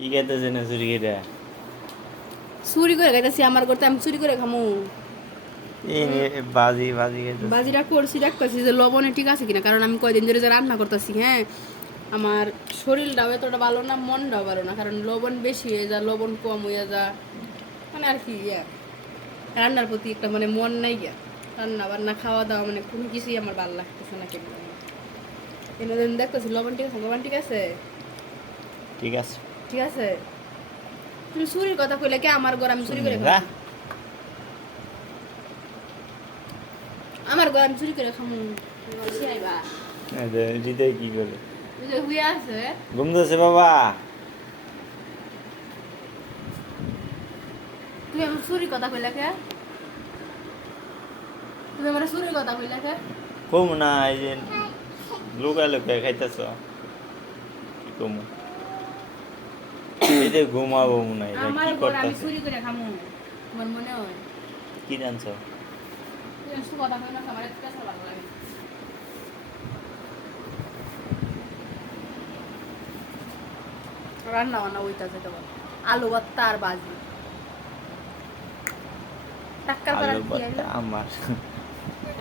কি খাইতেছে না চুরি করে? চুরি করে খাইতেছি আমার করতে আমি চুরি করে খামু। এই বাজি বাজি খাইতেছে। বাজিটা করছি দেখতেছি যে লবণে ঠিক আছে কিনা, কারণ আমি কয়দিন ধরে যে রান্না করতেছি, হ্যাঁ আমার শরীরটাও এতটা ভালো না, মনটাও ভালো না, কারণ লবণ বেশি হয়ে যা, লবণ কম হয়ে যা, মানে আর কি রান্নার প্রতি একটা মানে মন নাই গিয়া, রান্না বান্না খাওয়া দাওয়া মানে কোনো কিছুই আমার ভালো লাগতেছে না কেন। এনে দেখতেছি লবণ ঠিক আছে, লবণ ঠিক আছে, ঠিক আছে ঠিক আছে। তুমি চুরির কথা কইলে কি আমার ঘর আমি চুরি করে যা। খাবো? আমার ঘর আমি চুরি করে খামু? আইবা হৃদয় কি করে ওই যে হুইয়া আছে। ঘুমতেছে বাবা? তুমি আমার চুরির কথা কইলে কে? তুমি আমার চুরির কথা কইলে কে? কমু না, এই যে লুকায় লুকায় খাইতেছ। কি কমু? এই যে ঘুমাবো মনে হয়, আমার কি ঘর আমি করতেছে? চুরি করে খামু? তোমার মনে হয়? কি জানছ? তুমি আমার কথা কই না, আমার একটা ভালো লাগে। রান্না বান্না ওইটাছে তোমার আলু ভর্তা আর বাজি টাক্কার করার আলু কি ভর্তা আইলো? আমার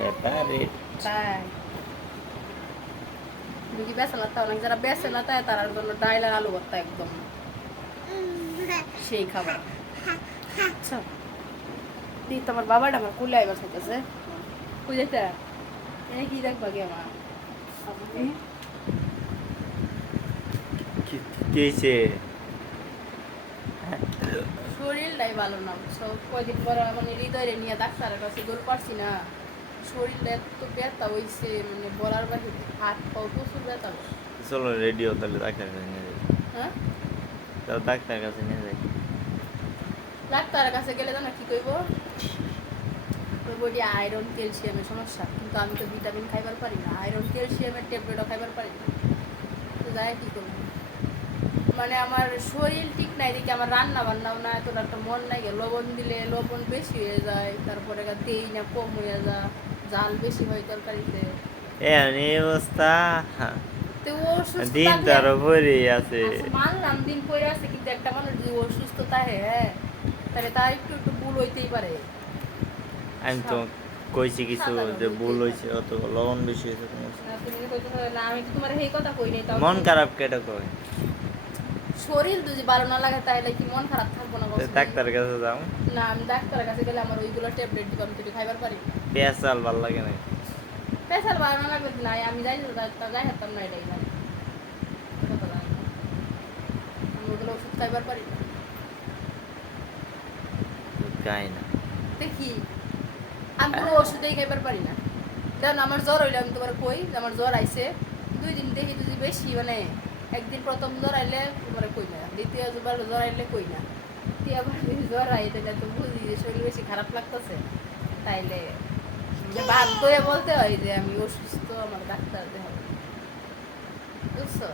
এটা রেট। তাই বুঝি বেসালাতা, অনেক যারা বেসালাতা তার জন্য ডাইল আর আলু ভর্তা একদম সেই খাবার। আচ্ছা দি তোমার বাবাটা আমার কুলে আইবার চাইতেছে, কই যাইতা? এই কি দেখবা গে আমার কি কি হয়েছে? শরীরটাই ভালো না, সব কয়দিন পর মানে হৃদয়ে নিয়ে ডাক্তারের কাছে দৌড় পারছি না, শরীরটা এত ব্যথা হইছে মানে বলার বাহিরে, হাত পাও প্রচুর ব্যথা করে। চলো রেডিও, তাহলে ডাক্তার কাছে নিয়ে যাই। হ্যাঁ তাহলে ডাক্তার কাছে নিয়ে যাই। ডাক্তারের কাছে গেলে তো না কি কইব, কইব যে আয়রন ক্যালসিয়ামের সমস্যা, কিন্তু আমি তো ভিটামিন খাইবার পারি না, আয়রন ক্যালসিয়ামের ট্যাবলেটও খাইবার পারি না, তো যাই কি করবো। মানে আমার শরীর ঠিক নাই দেখি, আমার রান্না বান্নাও না, এতটা একটা মন নাই গে, লবণ দিলে লবণ বেশি হয়ে যায়, তারপরে দেই না কম হয়ে যায়, জাল বেশি হয় তরকারিতে। এই অবস্থা। তো ও অসুস্থ দিন থাকলে তার উপরে আছে। আচ্ছা মানলাম দিন পরে আছে, কিন্তু একটা মানুষ যদি অসুস্থ থাকে, হ্যাঁ তাহলে তার একটু একটু ভুল হইতেই পারে। আমি তো কইছি কিছু সাধারণ যে ভুল হইতেই হয়েছে, অত লবণ বেশি হয়েছে তোমার। তুমি যে কইতেছো না, আমি তো তোমার এই কথা কই নাই, তাও মন খারাপ কেটে কয়? শরীর যদি ভালো না লাগে তাহলে কি মন খারাপ থাকবো না? বলছো ডাক্তারের কাছে যাও। না, আমি ডাক্তারের কাছে গেলে আমার ওইগুলো ট্যাবলেট দিব, আমি তো খাইবার পারি না। পেঁয়াজ চাল ভাল লাগে না? পেশার ভালো না লাগবে না, আমি যাই যাই হাতাম না, এটাই না কথা জানি না। আমি ওগুলো ওষুধ খাইবার পারি না। গাই না। দেখি আমি কোনো ওষুধেই খাইবার পারি না। দেখুন আমার জ্বর হইলে আমি তোমার কই যে আমার জ্বর আইছে, 2 দিন দেখি যদি বেশি মানে একদিন প্রথম জ্বর আইলে তোমার কই না, দ্বিতীয় বার জ্বর আইলে কই না, তৃতীয়বার যদি জ্বর আই তাহলে তো বুঝি যে শরীর বেশি খারাপ লাগতেছে, তাইলে যে বাধ্য হয়ে বলতে হয় যে আমি অসুস্থ, আমার ডাক্তার দেখাবো, বুঝছো?